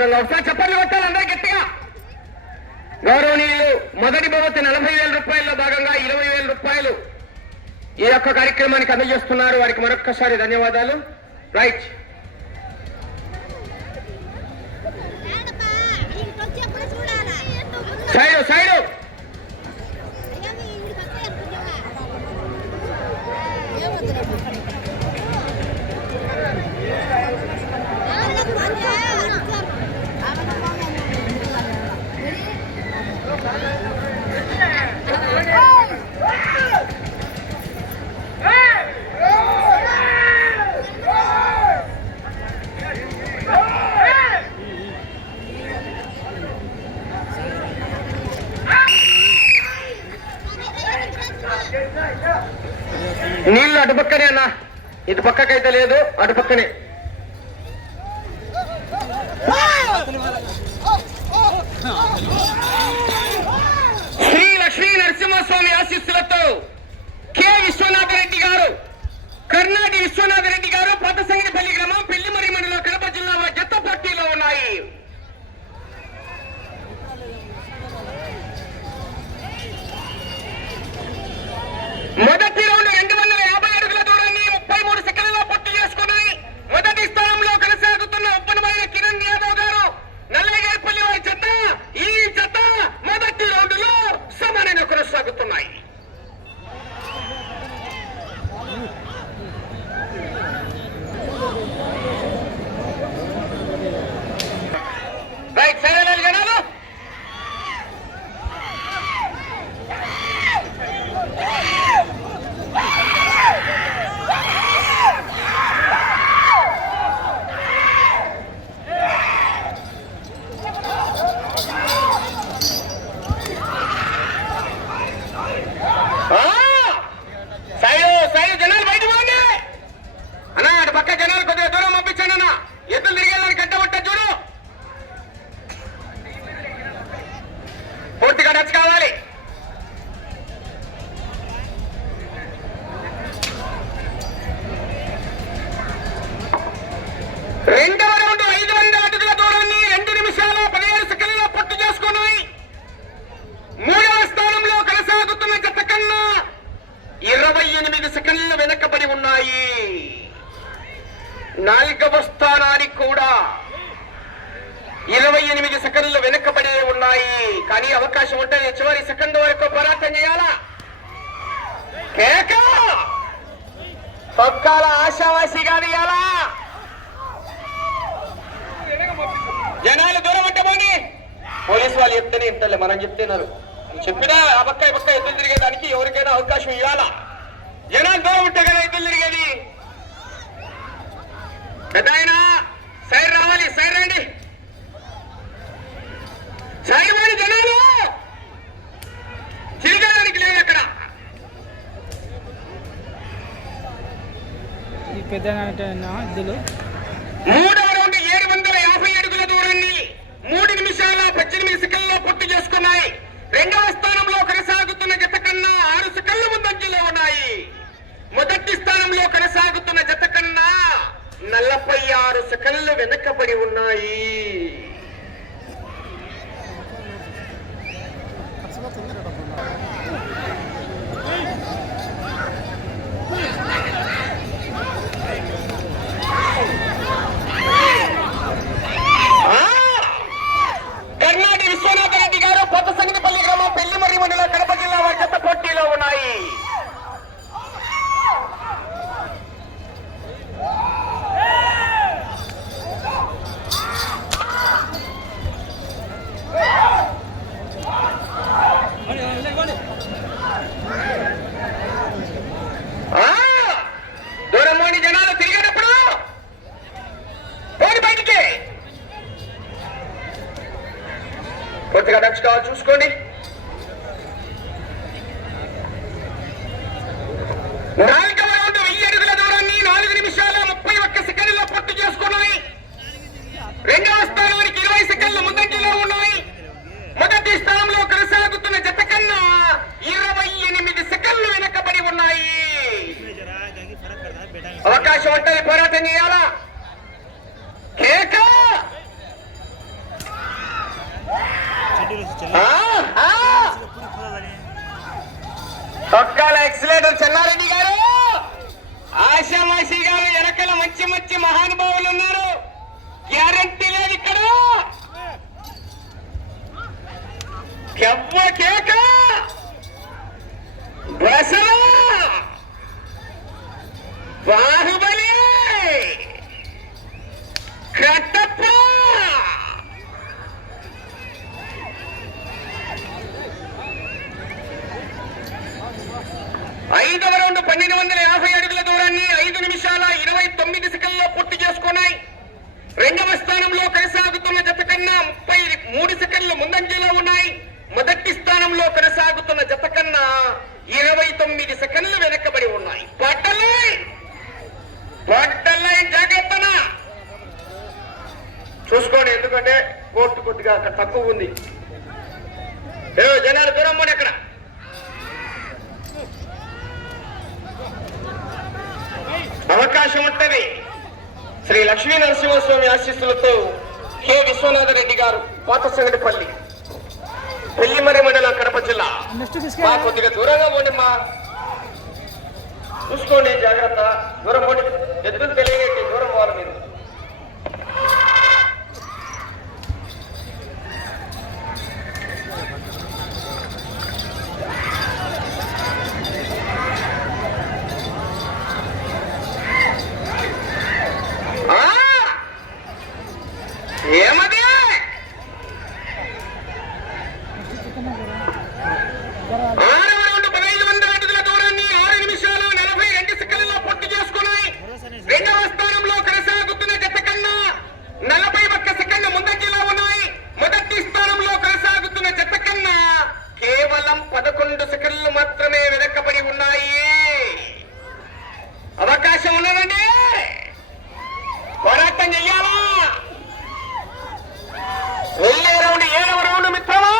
భాగంగా ఒకసారి చెప్పండి కొట్టాలి అందరూ గట్టిగా. గౌరవనీయులు మొదటి భవతి నలభై వేల రూపాయల్లో భాగంగా ఇరవై వేల రూపాయలు ఈ యొక్క కార్యక్రమానికి అందజేస్తున్నారు. వారికి మరొక్కసారి ధన్యవాదాలు. రైట్. Side side. ఇటు పక్కకైతే లేదు అటు పక్కనే. నాలుగవ స్థానానికి కూడా ఇరవై ఎనిమిది సెకండ్లు వెనుకబడి ఉన్నాయి. కానీ అవకాశం ఉంటే చివరి సెకండ్ వరకు పోరాటం చేయాలా? కేక! తొక్కాల ఆశావాసిగా వేయాలా? జనాలు దూరం ఉండమని పోలీసు వాళ్ళు చెప్తేనే ఇంతలే మనం చెప్తున్నారు. చెప్పినా ఆ పక్క ఈ పక్క ఎదురు తిరిగేదానికి ఎవరికైనా అవకాశం ఇవ్వాలా జనాలు దూరం ఉంటే కదా ఎదురు తిరిగేది? పెద్దాయన సైడ్ రావాలి సైడ్ రండి. సైడ్ పోని జనాలు. తిరగడానికి లేదు అక్కడ. ఈ పెద్ద ఇద్దరు? మసకళ్ళు వెనకబడి ఉన్నాయి. ఆశామాషి వెనకల మంచి మంచి మహానుభావులు ఉన్నారు. గ్యారంటీ లేదు ఇక్కడ. కెవ్వ కేక. బసరా బాహుబలి. కట్టప్ప ఐదవ రౌండ్ పన్నెండు వందల యాభై అడుగుల దూరాన్ని ఐదు నిమిషాల ఇరవై తొమ్మిది సెకండ్లో పూర్తి చేసుకున్నాయి రెండవ స్థానంలో కొనసాగుతున్న జత కన్నా ముప్పై మూడు సెకండ్లు ముందంజలో ఉన్నాయి మొదటి స్థానంలో కొనసాగుతున్న జత కన్నా ఇరవై తొమ్మిది సెకండ్లు వెనకబడి ఉన్నాయి పట్టలే పట్టలే జాగ్రత్తన చూసుకోండి ఎందుకంటే కోర్టు కొద్దిగా అక్కడ తక్కువ ఉంది. ఏ జనాలు దూరం పోనీ అక్కడ. అవకాశం ఉంటది. శ్రీ లక్ష్మీ నరసింహస్వామి ఆశీస్సులతో కె. విశ్వనాథ రెడ్డి గారు పాత సంగటిపల్లి పెళ్ళిమరి మండలం కడప జిల్లా. మా కొద్దిగా దూరంగా పోండి మా. చూసుకోండి జాగ్రత్త. దూరం పోండి. ఎద్దులు తెలియగట్టి దూరం పోవాలి మీరు ఆ! ఏమది ఆరవ రౌండ్ పదహైదు వందల అడుగుల దూరాన్ని ఆరు నిమిషాలు నలభై రెండు సెకండ్లలో పూర్తి చేసుకున్నాయి రెండవ స్థానంలో కొనసాగుతున్న జత కన్నా నలభై ఒక్క సెకండ్ ముందంజలో ఉన్నాయి మొదటి స్థానంలో కొనసాగుతున్న జత కన్నా కేవలం పదకొండు సెకండ్లు మాత్రమే వెనకబడి ఉన్నాయి అవకాశం ఉన్నదండి పోరాటం చెయ్యాలా వెళ్ళే రౌండ్ ఏడవ రౌండ్ మిత్రమా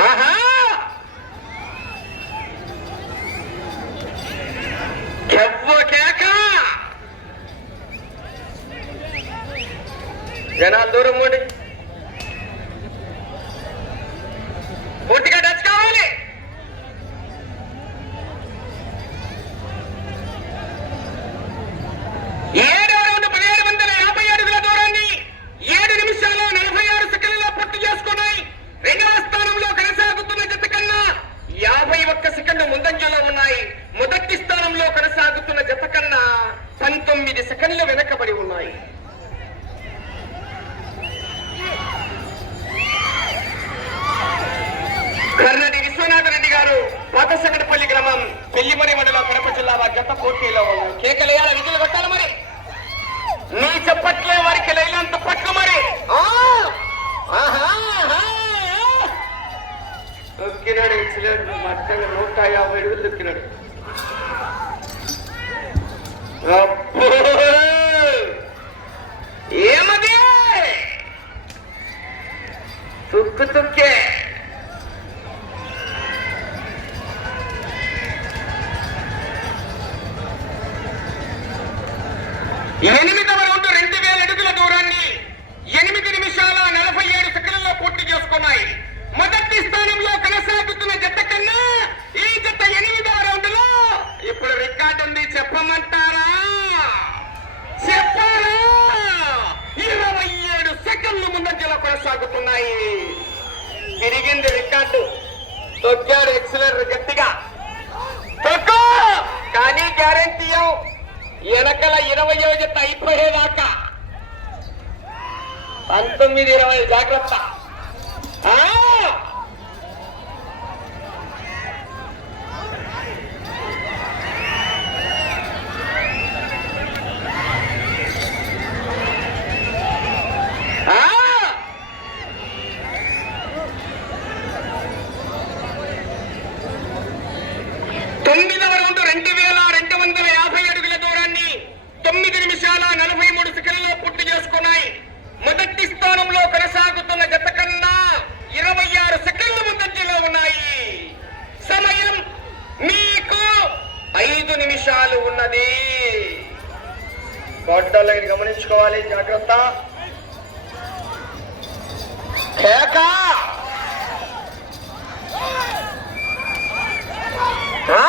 ఆహా! కెవ్వ కేక జనాలు దూరం ఉండి. పూర్తిగా టచ్ కావాలి. ఏడవ రౌండ్ పదిహేడు వందల యాభై అడుగుల దూరాన్ని ఏడు నిమిషాలు నలభై ఆరు సెకండ్లలో పూర్తి చేసుకున్నాయి. రెండవ స్థానంలో కొనసాగుతున్న జత కన్నా యాభై ఒక్క సెకండ్ ముందంజలో ఉన్నాయి. మొదటి స్థానంలో కొనసాగుతున్న జత కన్నా పంతొమ్మిది సెకండ్లు వెనకబడి ఉన్నాయి. కర్ణడి విశ్వనాథ రెడ్డి గారు పాతసగడపల్లి గ్రామం పెళ్ళిమరి మండలం కడప జిల్లా వారి జత పోటీలో ఉన్నారు. కేకలేయాల విధులు కొట్టాలి మరి. నీ చెప్పట్లే వారికి లైలంత పట్లు మరి! దొక్కినాడు ఎక్సలెంట్ మట్టంగా నూట యాభై అడుగులు దొక్కినాడు! ఏమది? తుక్కు తుక్కే ఎనిమిదవ రౌండ్ రెండు వేల అడుగుల దూరాన్ని ఎనిమిది నిమిషాల నలభై ఏడు సెకండ్లలో పూర్తి చేసుకున్నాయి మొదటి స్థానంలో కొనసాగుతున్న జత కన్నా ఈ జత ఎనిమిదవ రౌండ్లో ఇప్పుడు రికార్డు ఉంది చెప్పమంటారా చెప్పారా ఇరవై ఏడు సెకండ్లు ముందంజలో కొనసాగుతున్నాయి. తిరిగింది రికార్డు. తొక్కాడు ఎక్సలర్ గట్టిగా. తొక్కు! కానీ గ్యారంటీ వెనకల ఇరవై జత అయిపోయేదాకా పంతొమ్మిది ఇరవై జాగ్రత్త ఆ! ఆ! తొమ్మిదవ రౌండ్ రెండు వేల రెండు వందల యాభై అడుగుల దూరాన్ని గొడ్డలు ఇది జాగ్రత్త. కేక! ఆ!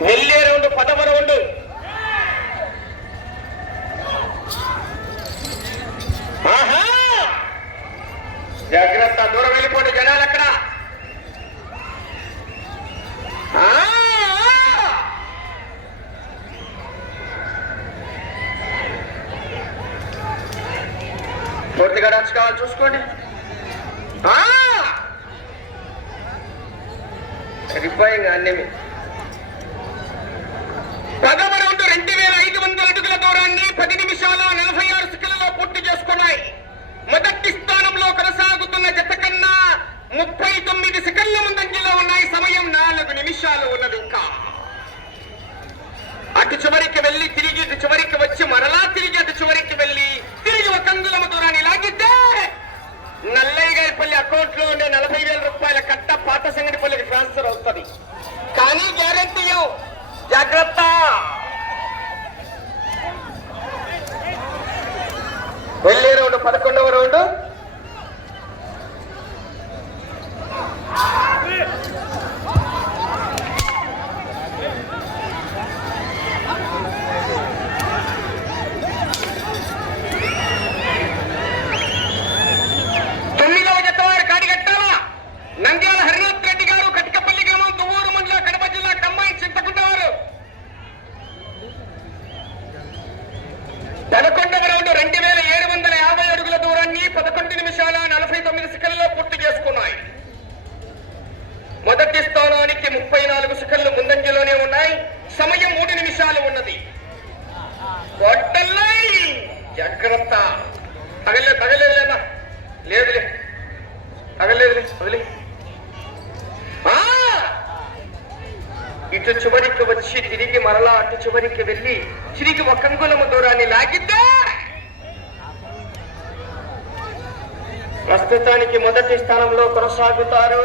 వెళ్ళే రౌండ్ పదవ జాగ్రత్త దూరం వెళ్ళిపోండి జనాలు అక్కడ ఆ! పూర్తిగా డాన్స్ కావాలి చూసుకోండి. ఆ! సరిపోయింది అన్నీ. పదవ రౌండ్ రెండు వేల ఐదు వందల అడుగుల దూరాన్ని పది నిమిషాల నలభై ఆరు సెకండ్లలో పూర్తి చేసుకున్నాయి. మొదటి స్థానంలో కొనసాగుతున్న జత కన్నా ముప్పై తొమ్మిది సెకండ్ల ముందంజలో ఉన్నాయి. సమయం నాలుగు నిమిషాలు ఉన్నది ఇంకా. అటు చివరికి వెళ్ళి తిరిగి ఇటు చివరికి వచ్చి మరలా తిరిగి అటు చివరికి వెళ్ళి తిరిగి ఒక అంగుళం దూరాన్ని లాగితే నల్లయ్య గారిపల్లి అకౌంట్లో ఉండే నలభై వేల రూపాయల కట్ట పాత సంగటిపల్లికి ట్రాన్స్ఫర్ అవుతుంది కానీ గ్యారంటీ జాగ్రత్త వెళ్ళే రౌండ్ పదకొండవ రౌండ్ తొమ్మిదవ జత వారు కాడి కట్టాలా నంద్యాల హరినాథ్ రెడ్డి గారు కటికపల్లి గ్రామం దువ్వూరు మండల కడప జిల్లా కంబైన్ చింతకుంటవారు పదకొండవ రౌండ్ రెండు వేల ఏడు వందల యాభై అడుగుల దూరాన్ని పదకొండు నిమిషాల నలభై తొమ్మిది సెకండ్లో పూర్తి చేసుకున్నాయి మొదటి స్థానానికి ముప్పై నాలుగు సెకండ్లు ముందంజలోనే ఉన్నాయి సమయం మూడు నిమిషాలు ఉన్నది కొట్టల్లై జాగ్రత్త. తగలే తగలేదులేనా లేదులే. తగలేదులే వదిలే ఇటు చివరికి వచ్చి తిరిగి మరలా అటు చివరికి వెళ్ళి తిరిగి ఒక అంగుళము దూరాన్ని లాగిద్దా ప్రస్తుతానికి మొదటి స్థానంలో కొనసాగుతారు.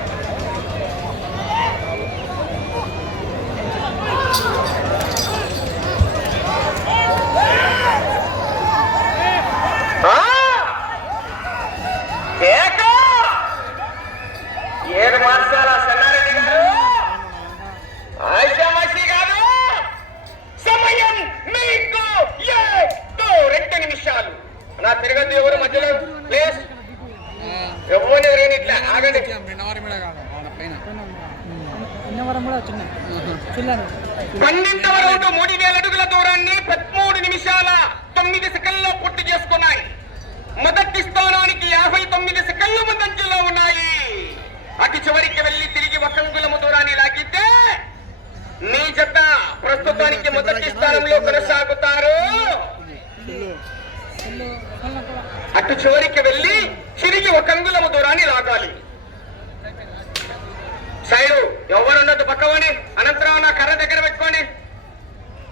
ఆ! కేక! ఏడు మార్చాల సన్నారెడ్డి గారు ఆశామాషి గారు సమయం మీకు ఏదో రెండు నిమిషాలు నా తిరగద్దు ఎవరు మధ్యలో ప్లేస్ ఎవరిని ఎవరైనా ఇట్లా ఆగండి అన్నవరం కూడా చిన్న చిల్లర పన్నెండవ రౌండ్ మూడు వేల అడుగుల దూరాన్ని పదమూడు నిమిషాల తొమ్మిది సెకండ్లో పూర్తి చేసుకున్నాయి. మొదటి స్థానానికి యాభై తొమ్మిది సెకండ్ల ముందంజలో ఉన్నాయి. అటు చివరికి వెళ్ళి తిరిగి ఒక అంగుళము దూరాన్ని లాగితే మీ జత ప్రస్తుతానికి మొదటి స్థానంలో కొనసాగుతారు. అటు చివరికి వెళ్ళి తిరిగి ఒకంగులము దూరాన్ని లాగాలి. సైడు ఎవరున్నట్టు అనంతరం నా కర్ర దగ్గర పెట్టుకోండి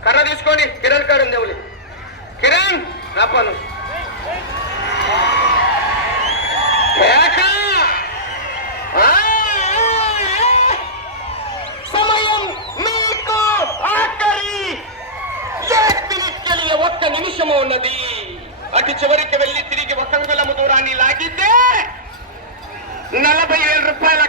కర్ర తీసుకోండి కిరణ్ కాడు ఉంది కిరణ్ రాపను సమయం మీకు ఆఖరి! ఒక్క నిమిషము ఉన్నది. అటు చివరికి వెళ్ళి తిరిగి ఒక దూరాన్ని లాగితే నలభై వేల రూపాయల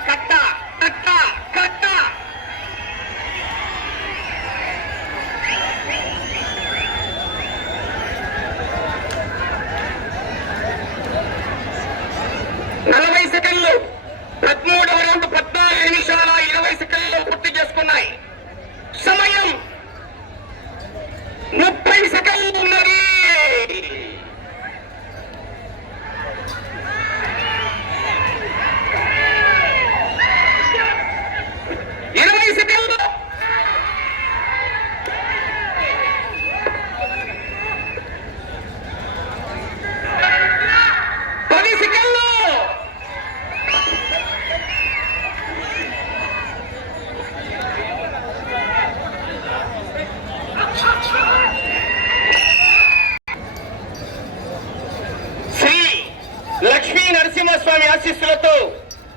నరసింహస్వామి ఆశీస్సులతో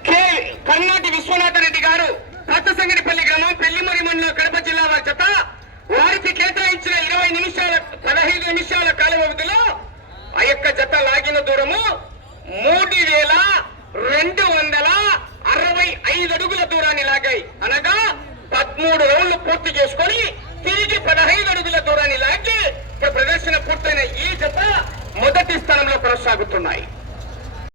కె. కర్ణాటి విశ్వనాథ రెడ్డి గారు కొత్తసంగడిపల్లి గ్రామం పెళ్ళిమరి మండలం కడప జిల్లా వారి జత వారికి కేటాయించిన ఇరవై నిమిషాల పదహైదు నిమిషాల కాల వ్యవధిలో ఆ యొక్క జత లాగిన దూరము మూడు వేల రెండు వందల అరవై ఐదు అడుగుల దూరాన్ని లాగాయి. అనగా పదమూడు రౌండ్లు పూర్తి చేసుకొని తిరిగి పదహైదు అడుగుల దూరాన్ని లాగి ఇప్పుడు ప్రదర్శన పూర్తయిన ఈ జత మొదటి స్థానంలో కొనసాగుతున్నాయి.